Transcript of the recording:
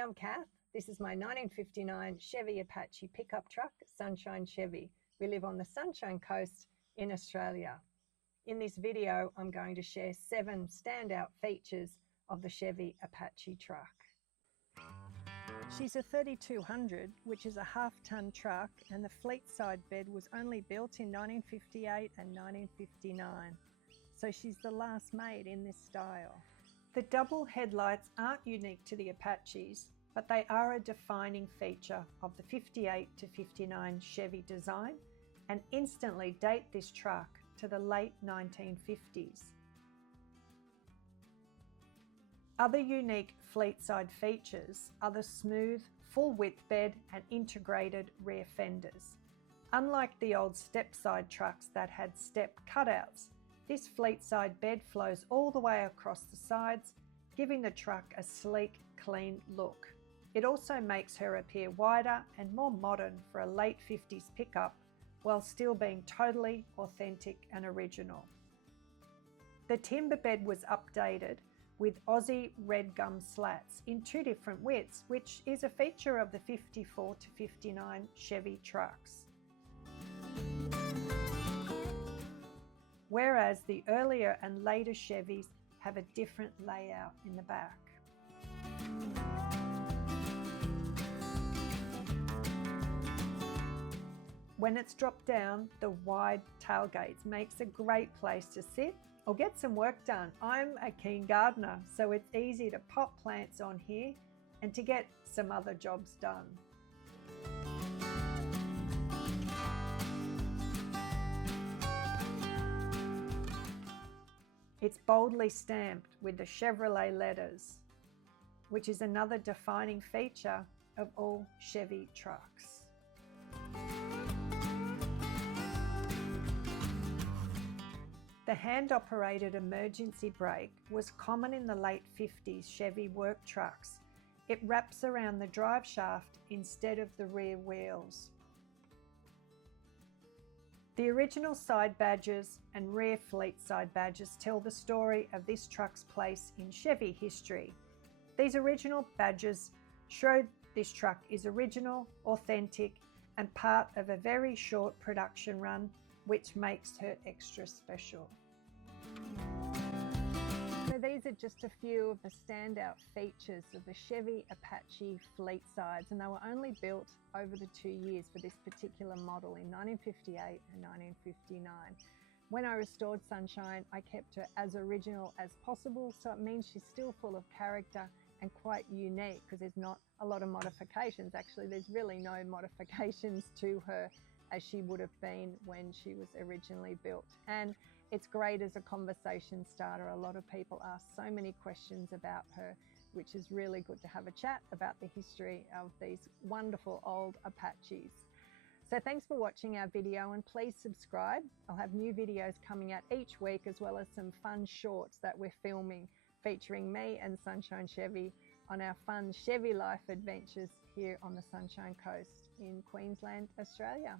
Hi, I'm Cath. This is my 1959 Chevy Apache pickup truck, Sunshine Chevy. We live on the Sunshine Coast in Australia. In this video, I'm going to share 7 standout features of the Chevy Apache truck. She's a 3200, which is a half-ton truck, and the Fleetside bed was only built in 1958 and 1959. So she's the last made in this style. The double headlights aren't unique to the Apaches, but they are a defining feature of the 58 to 59 Chevy design and instantly date this truck to the late 1950s. Other unique Fleetside features are the smooth, full-width bed and integrated rear fenders. Unlike the old step-side trucks that had step cutouts, this Fleetside bed flows all the way across the sides, giving the truck a sleek, clean look. It also makes her appear wider and more modern for a late 50s pickup, while still being totally authentic and original. The timber bed was updated with Aussie red gum slats in 2 different widths, which is a feature of the 54 to 59 Chevy trucks. Whereas the earlier and later Chevys have a different layout in the back. When it's dropped down, the wide tailgates makes a great place to sit or get some work done. I'm a keen gardener, so it's easy to pop plants on here and to get some other jobs done. It's boldly stamped with the Chevrolet letters, which is another defining feature of all Chevy trucks. The hand-operated emergency brake was common in the late 50s Chevy work trucks. It wraps around the drive shaft instead of the rear wheels. The original side badges and rear Fleetside badges tell the story of this truck's place in Chevy history. These original badges show this truck is original, authentic, and part of a very short production run, which makes her extra special. So these are just a few of the standout features of the Chevy Apache Fleetsides, and they were only built over the 2 years for this particular model in 1958 and 1959. When I restored Sunshine, I kept her as original as possible, so it means she's still full of character and quite unique because there's not a lot of modifications. Actually, there's really no modifications to her as she would have been when she was originally built. And it's great as a conversation starter. A lot of people ask so many questions about her, which is really good to have a chat about the history of these wonderful old Apaches. So thanks for watching our video, and please subscribe. I'll have new videos coming out each week, as well as some fun shorts that we're filming featuring me and Sunshine Chevy on our fun Chevy life adventures here on the Sunshine Coast in Queensland, Australia.